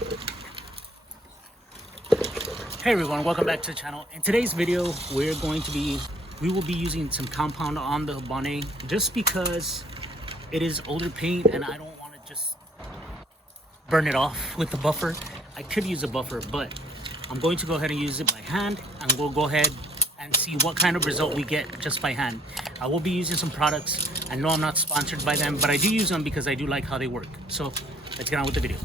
Hey everyone, welcome back to the channel. In today's video, we will be using some compound on the bonnet just because it is older paint and I don't want to just burn it off with the buffer. I could use a buffer, but I'm going to go ahead and use it by hand, and we'll go ahead and see what kind of result we get just by hand. I will be using some products. I know I'm not sponsored by them, but I do use them because I do like how they work. So let's get on with the video.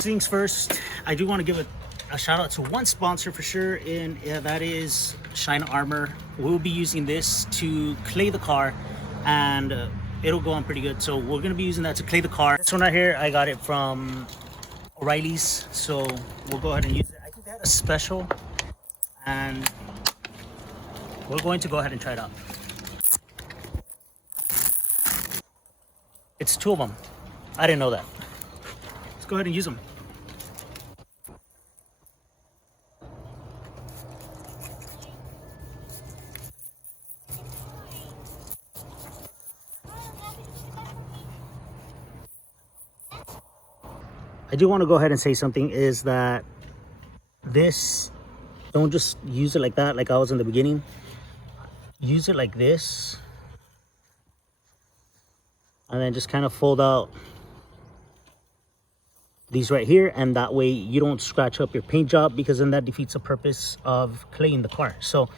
Things first, I do want to give a shout out to one sponsor for sure, and that is Shine Armor. We'll be using this to clay the car, and it'll go on pretty good. So we're going to be using that to clay the car. This one right here, I got it from O'Reilly's, so we'll go ahead and use it. I think they had a special, and we're going to go ahead and try it out. It's two of them. I didn't know that. Let's go ahead and use them. I do want to go ahead and say something is that this, don't just use it like that, like I was in the beginning. Use it like this, and then just kind of fold out these right here, and that way you don't scratch up your paint job, because then that defeats the purpose of claying the car. So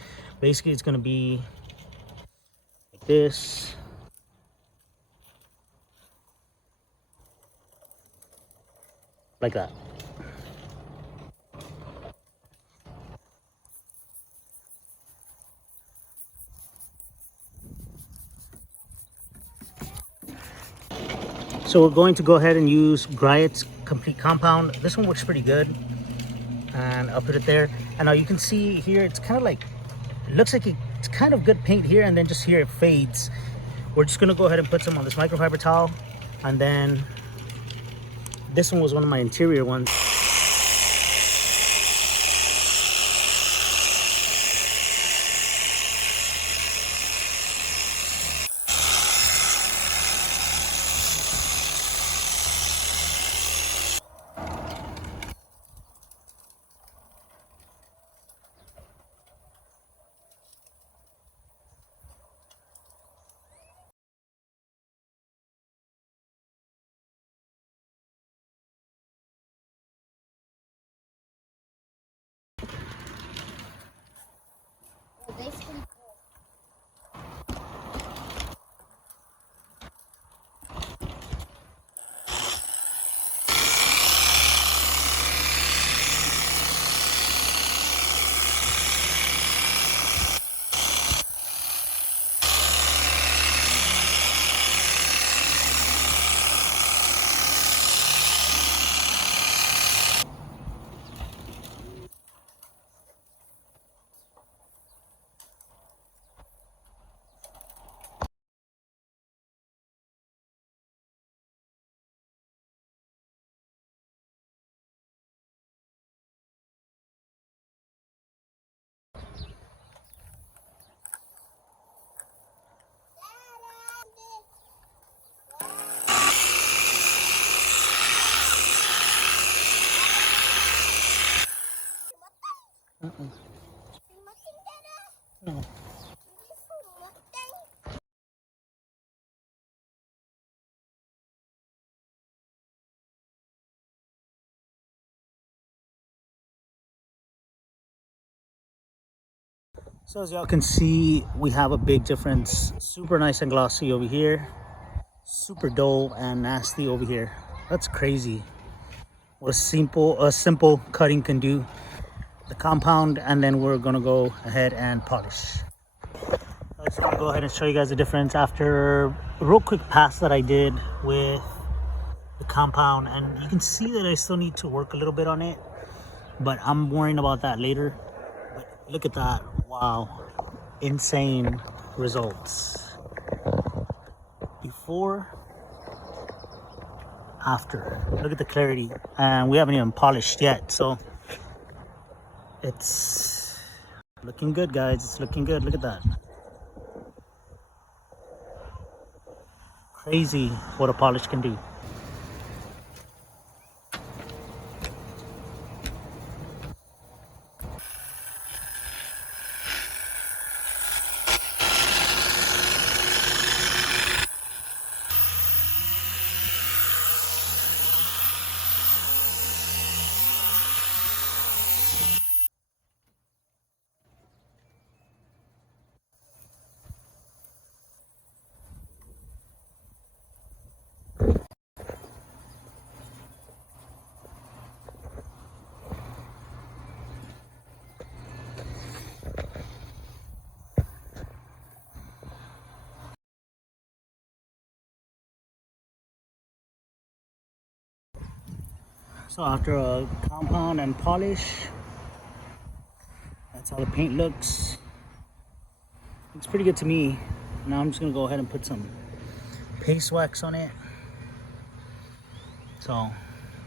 basically it's going to be like this. Like that. So we're going to go ahead and use Gryet's Complete Compound. This one works pretty good, and I'll put it there. And now you can see here, it's kind of like, it looks like it's kind of good paint here, and then just here it fades. We're just gonna go ahead and put some on this microfiber towel, and then this one was one of my interior ones. No. So as y'all can see, we have a big difference. Super nice and glossy over here, super dull and nasty over here. That's crazy what a simple cutting can do. The compound, and then we're gonna go ahead and polish. I just want to go ahead and show you guys the difference after a real quick pass that I did with the compound, and you can see that I still need to work a little bit on it, but I'm worrying about that later. But look at that. Wow, insane results. Before after. Look at the clarity, and we haven't even polished yet, so it's looking good, guys. It's looking good. Look at that. Crazy what a polish can do. So after a compound and polish, that's how the paint looks. Looks pretty good to me. Now I'm just gonna go ahead and put some paste wax on it. So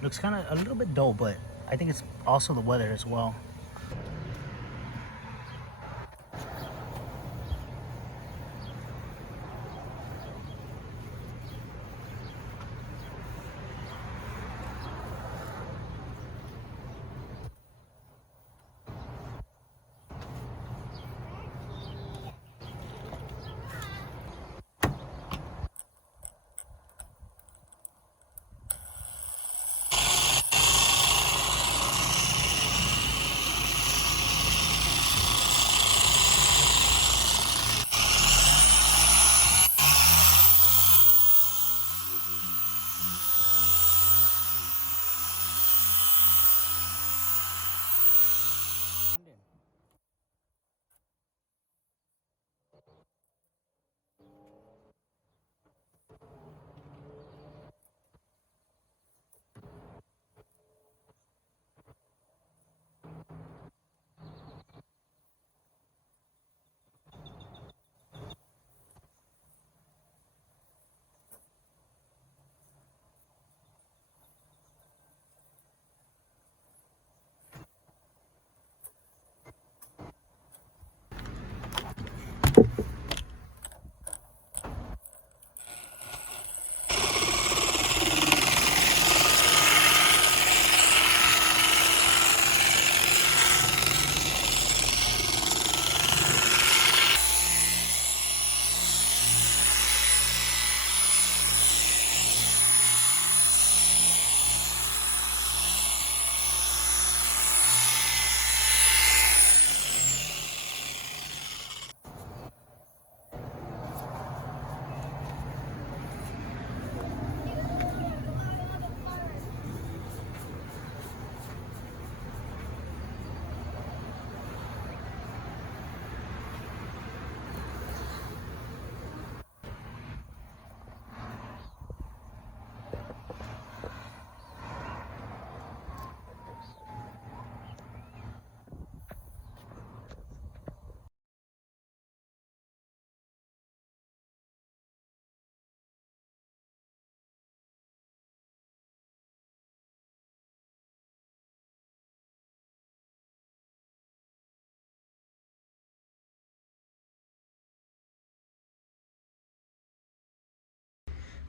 looks kind of a little bit dull, but I think it's also the weather as well.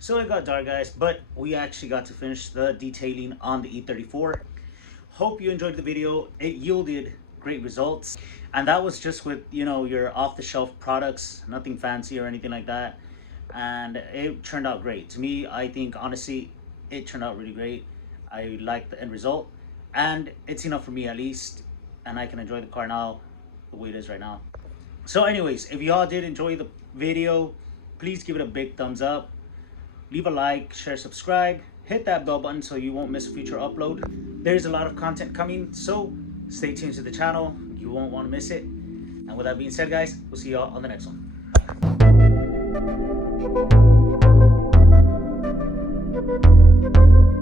So it got dark, guys, but we actually got to finish the detailing on the E34. Hope you enjoyed the video. It yielded great results, and that was just with, you know, your off-the-shelf products, nothing fancy or anything like that, and it turned out great. To me, I think honestly it turned out really great. I like the end result, and it's enough for me at least, and I can enjoy the car now the way it is right now. So anyways, if y'all did enjoy the video, please give it a big thumbs up. Leave a like, share, subscribe, hit that bell button so you won't miss a future upload. There's a lot of content coming, so stay tuned to the channel. You won't want to miss it. And with that being said, guys, we'll see y'all on the next one. Bye.